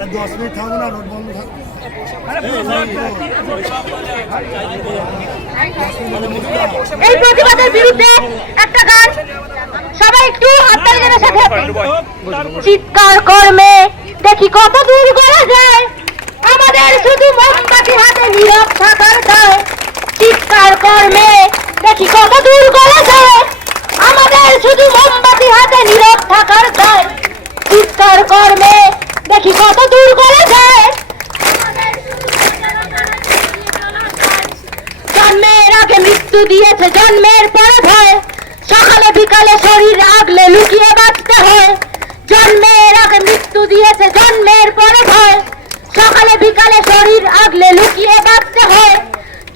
10 minute থাকবো না, road বন্ধ থাকবে। এই প্রতিবাদের বিরুদ্ধে একটা গান, সবাই একটু হাততালির সাথে চিৎকার কর্মে দেখি কত দূর গড়া যায়, আমাদের শুধু মোমবাতি হাতে নীরব থাকার দায়। চিৎকার কর্মে দেখি কত দূর গড়া যায়, আমাদের শুধু মোমবাতি হাতে নীরব থাকার দায়। চিৎকার কর্মে দেখি কত দূর গড়া যায়। জন্মের আগে মৃত্যু দিয়েছে, জন্মের পরে ভয়, সকালে বিকালে শরীর আগলে লুকিয়ে বাঁচতে হয়। জন্মের আগে মৃত্যু দিয়েছে, জন্মের পরে ভয়, সকালে বিকালে শরীর আগলে লুকিয়ে বাঁচতে হয়।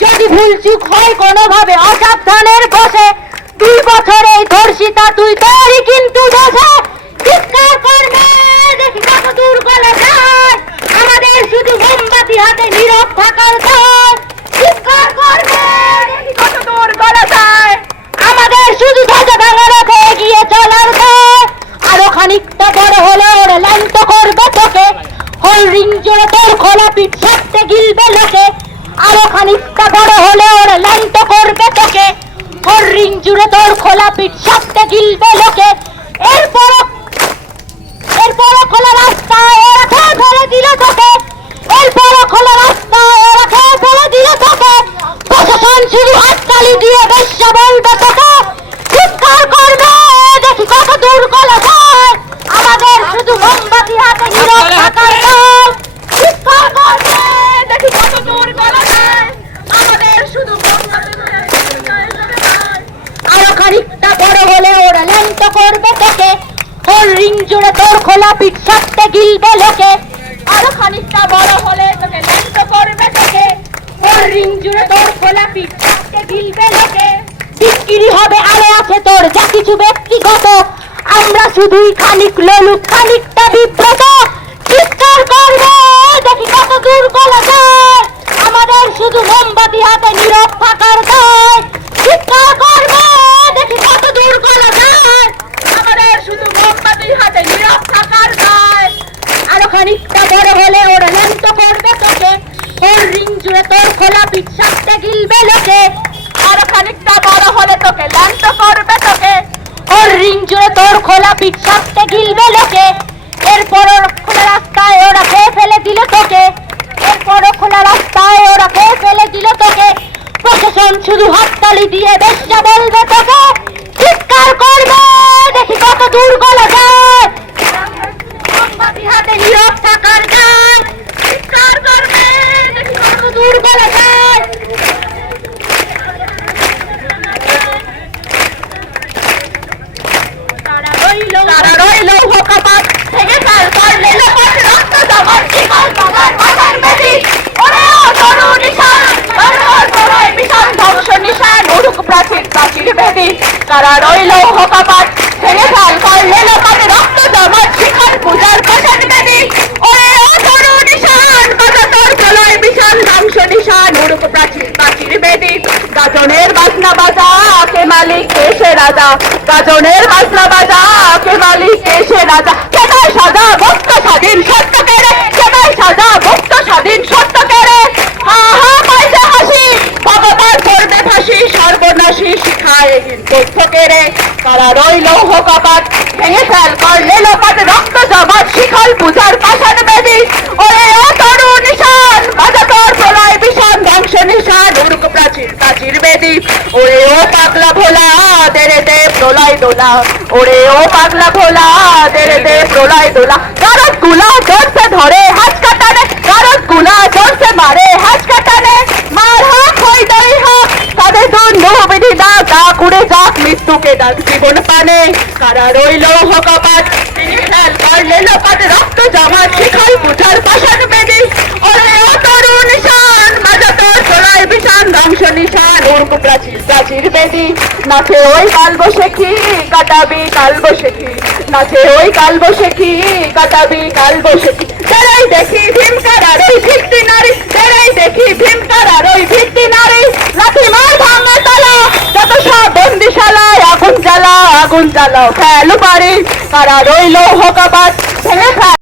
যদি ভুলচুক হয় কোনোভাবে অসাবধানের বসে, 2 বছরেই ধর্ষিতা তুই তোরই কিন্তু দোষে। চিৎকার করবে দেখি কত দূর গলা যায়, আমাদের শুধু মোমবাতি হাতে নীরব থাকার দায়। চিৎকার করবে দেখি কত দূর গলা যায়, আমাদের শুধু ধ্বজা ভাঙা রেখে এগিয়ে চলার দায়। আরো খানিকটা বড় হলে ওরা ল্যাংটো করবে তোকে, হোল রিং জোরে তোর খোলা পিঠ সাপতে গিলবে লোকে। আরো খানিকটা বড় হলে ওরা ল্যাংটো করবে তোকে, হোল রিং জুড়ে তোর খোলা পিঠ সাপতে গিলবে লোকে। এরপর খোলা রাস্তায় ওরা খেয়ে ফেলে দিল তোকে, এরপর খোলা রাস্তায় ওরা খেয়ে ফেলে দিল তোকে। প্রশাসন শুধু হাততালি দিয়ে বেশ্যা বলবে তোকে। চিৎকার করবে দেখি কত দূর গলা যায়, আমাদের শুধু মোমবাতি হাতে নীরব থাকার দায়। চিৎকার করবে দেখি কত দূর গলা যায়, আমাদের শুধু মোমবাতি হাতে নীরব থাকার দায়। আরো খানিকটা বড় হলে ওরা ল্যাংটো করবে তোকে, হোল রিং জুড়ে তোর খোলা পিঠ সাপতে গিলবে লোকে। আরো খানিকটা বড় হলে তোকে ল্যাংটো করবে তোকে, হোল রিং জুড়ে তোর খোলা পিঠ সাপতে গিলবে লোকে। বিক্রি হবে আলো আছে তোর যা কিছু ব্যক্তিগত, আমরা শুধুই খানিক লোলুক খানিকটা বিব্রত। চিৎকার করবে দেখি কত দূর গলা যায়, আমাদের শুধু মোমবাতি হাতে নীরব থাকার দায়। চিৎকার করবে দেখি কত দূর গলা যায়, আমাদের শুধু মোমবাতি হাতে নীরব থাকার দায়। আরো খানিকটা বড় হলে ওরা ল্যাংটো করবে তোকে, হোল রিং জুড়ে তোর খোলা পিঠ সাপতে গিলবে লোকে। আরো খানিকটা বড় হলে তোকে ল্যাংটো করবে তোকে, হোল রিং জুড়ে তোর খোলা পিঠ সাপতে গিলবে লোকে। এরপর খোলা রাস্তায় ওরা খেয়ে ফেলে দিল তোকে, এরপর খোলা রাস্তায় ওরা খেয়ে ফেলে দিল তোকে। প্রশাসন শুধু হাততালি দিয়ে বেশ্যা বলবে তোকে। চিৎকার করবে দেখি কত দূর গলা যায়, মোমবাতি হাতে নীরব থাকার দায়। চিৎকার করবে দেখি কত দূর গলা যায়। তারা রইল হোকাপাত থেকে কাল করলে লোকের রক্ত জমার শিকল বাবার মাথার বেদি। ওরে ও তরু নিশান ওর পরে বিশাল ধ্বংস নিশান উড়ুক প্রাচীর প্রাচীর বেদি। তারা রইল হোকাপাত থেকে কাল করলে লোকের রক্ত জমার শিকল পূজার পাশান বেদি। ওরে ও তরু নিশান বাজা তোর গলায় বিশাল ধ্বংস নিশান উড়ুক প্রাচীর প্রাচীর বেদি। গাজনের বাজনা বাজা কে মালিক এসে রাজা, গাজনের বাজনা বাজা কে মালিক এসে রাজা। কেদায় সাজা মুক্ত স্বাধীন সত্য কেড়ে, কেদায় সাজা মুক্ত স্বাধীন সত্য কেড়ে। হা হা পাইছে হাসি ভগবান করবে ফাঁসি, সর্বনাশী শিখায় তথ্য কেড়ে। তারা রইল হোকাপাত ভেঙে ফেল করলে লোপাট রক্ত জমাট শিখল পূজার পাশান বেদি। ওরে ও তরু নিশান বাজা তোর প্রলয় বিষান ধ্বংস নিশান উড়ুক প্রাচীর প্রাচীর বেদি। ওরে ও পাগলা ভোলা তেরে দে প্রলয় দোলা, ওরে ও পাগলা ভোলা তেরে দে প্রলয় দোলা। কারত গুলা জোরসে ধরে হাত কাটানে, কারত গুলা জোরসে মারে হাত কাটানে। মার হাক হই দই হাক তাদের ধন্য বিধি ডাক, ডাক উড়ে যাক মৃত্যুকে ডাক জীবন পানে। কারা রইল হোকাপাত খেল করলে লোপাট রক্ত জমাট শিখল পূজার পাশান বেদি। ওরে ও তরু নিশান বাজা তোর প্রলয় বিষান ধ্বংস নিশান উড়ুক প্রাচীর প্রাচীর বেদি। নাচে ওই কাল বসেখি কাটাবি কাল বসেখি, নাচে ওই কাল বসেখি কাটাবি কাল বসেখি। তেরাই দেখি ভীমকার আর ওই ভিত্তি নারী, তেরাই দেখি ভীমকার আর ওই ভিত্তি নারী। লাঠি মার ভাঙে তালা যত সব বন্দিশালায়, আগুন জ্বালা আগুন জ্বালাও ফেলু পারি। কারা রইল হোকাপাত ভেঙে